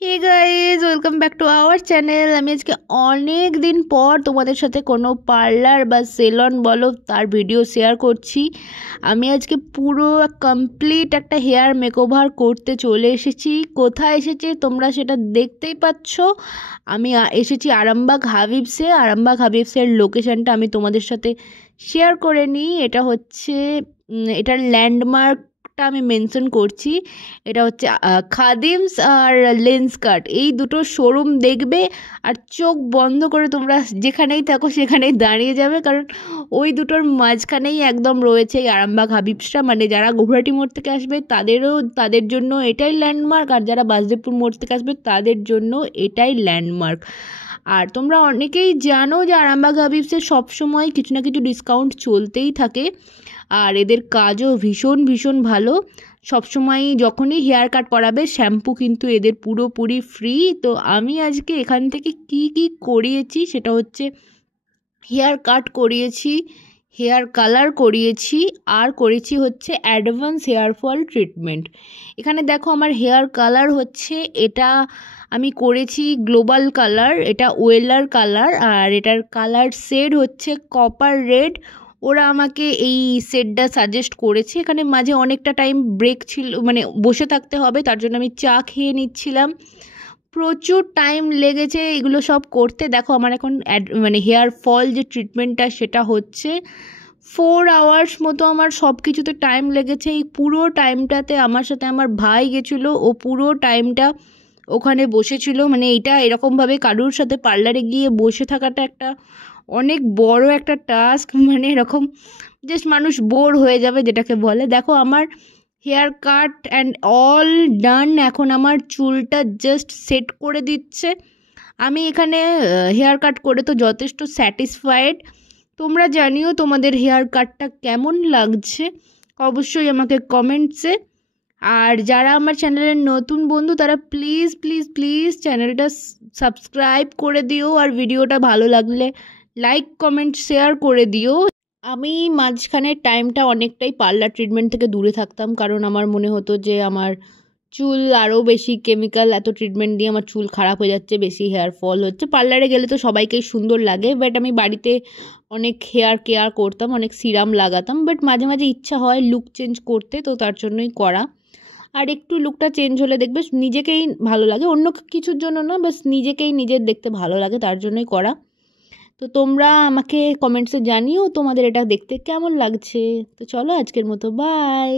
Hey guys, welcome back to our channel. আমি আজকে অনেক দিন পর তোমাদের সাথে কোনো পার্লার বা সেলন বলো তার ভিডিও শেয়ার করছি। আমি আজকে পুরো কমপ্লিট একটা হেয়ার মেকওভার করতে চলে এসেছি। কোথায় এসেছি তোমরা সেটা দেখতেই পাচ্ছ। আমি এসেছি আরামবাগ হাবিবসে। আরামবাগ হাবিবসের লোকেশানটা আমি তোমাদের সাথে শেয়ার করে নিই। এটা হচ্ছে এটার ল্যান্ডমার্কটা আমি মেনশন করছি। এটা হচ্ছে খাদিমস আর লেন্সকার্ট, এই দুটো শোরুম দেখবে আর চোখ বন্ধ করে তোমরা যেখানেই থাকো সেখানেই দাঁড়িয়ে যাবে, কারণ ওই দুটোর মাঝখানেই একদম রয়েছে এই আরামবাগ হাবিবসটা। মানে যারা গৌহাটি মোড় থেকে আসবে তাদের জন্য এটাই ল্যান্ডমার্ক, আর যারা বাসদেবপুর মোড় থেকে আসবে তাদের জন্য এটাই ল্যান্ডমার্ক। আর তোমরা অনেকেই জানো যে আরামবাগ হাবিবসে সবসময় কিছু না কিছু ডিসকাউন্ট চলতেই থাকে, আর এদের কাজও ভীষণ ভীষণ ভালো। সবসময় যখনই হেয়ার কাট করাবে শ্যাম্পু কিন্তু এদের পুরোপুরি ফ্রি। তো আমি আজকে এখান থেকে কি করিয়েছি সেটা হচ্ছে হেয়ার কাট করিয়েছি, হেয়ার কালার করিয়েছি, আর করেছি হচ্ছে অ্যাডভান্স হেয়ার ফল ট্রিটমেন্ট। এখানে দেখো আমার হেয়ার কালার হচ্ছে, এটা আমি করেছি গ্লোবাল কালার, এটা ওয়েলার কালার, আর এটার কালার শেড হচ্ছে কপার রেড। ওরা আমাকে এই শেডটা সাজেস্ট করেছে। এখানে মাঝে অনেকটা টাইম ব্রেক ছিল, মানে বসে থাকতে হবে, তার জন্য আমি চা খেয়ে নিচ্ছিলাম। প্রচুর টাইম লেগেছে এগুলো সব করতে। দেখো আমার এখন মানে হেয়ার ফল যে ট্রিটমেন্টটা সেটা হচ্ছে 4 আওয়ার্স মতো আমার সব কিছুতে টাইম লেগেছে। এই পুরো টাইমটাতে আমার সাথে আমার ভাই গেছিলো, ও পুরো টাইমটা ওখানে বসেছিল। মানে এটা এরকমভাবে কারুর সাথে পার্লারে গিয়ে বসে থাকাটা একটা অনেক বড় একটা টাস্ক, মানে এরকম জাস্ট মানুষ বোর হয়ে যাবে যেটাকে বলে। দেখো আমার hair cut and all done. এখন আমার চুলটা জাস্ট সেট করে দিচ্ছে। আমি এখানে হেয়ার কাট করে তো যথেষ্ট স্যাটিসফাইড। তোমরা জানিও তোমাদের হেয়ার কাটটা কেমন লাগছে, অবশ্যই আমাকে কমেন্টসে। আর যারা আমার চ্যানেলের নতুন বন্ধু তারা প্লিজ প্লিজ প্লিজ চ্যানেলটা সাবস্ক্রাইব করে দিও, আর ভিডিওটা ভালো লাগলে লাইক কমেন্ট শেয়ার করে দিও। আমি মাঝখানে টাইমটা অনেকটাই পার্লার ট্রিটমেন্ট থেকে দূরে থাকতাম, কারণ আমার মনে হতো যে আমার চুল আরও বেশি কেমিক্যাল, এত ট্রিটমেন্ট দিয়ে আমার চুল খারাপ হয়ে যাচ্ছে, বেশি হেয়ার ফল হচ্ছে। পার্লারে গেলে তো সবাইকেই সুন্দর লাগে, বাট আমি বাড়িতে অনেক হেয়ার কেয়ার করতাম, অনেক সিরাম লাগাতাম, বাট মাঝে মাঝে ইচ্ছা হয় লুক চেঞ্জ করতে, তো তার জন্যই করা। আর একটু লুকটা চেঞ্জ হলে দেখবে নিজেকেই ভালো লাগে, অন্য কিছুর জন্য না, বাস নিজেকেই নিজের দেখতে ভালো লাগে, তার জন্যই করা। তো তোমরা আমাকে কমেন্টসে জানিও তোমাদের এটা দেখতে কেমন লাগছে। তো চলো আজকের মতো বাই।